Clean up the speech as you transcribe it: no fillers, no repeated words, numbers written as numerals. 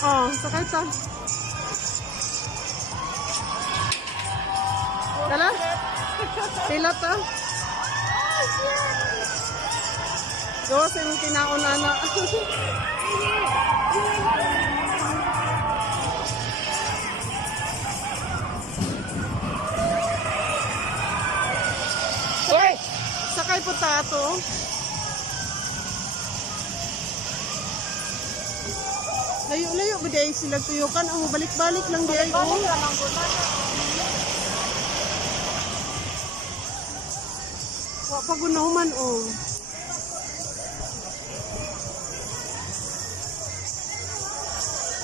Oh, sakay ta. Dala? Pilot ta? Dos yung kinaunana. Sakay po ta to. Layo-layo ba di sila tuyukan? Ang balik-balik lang di ay. Wa pa gunahuman oh.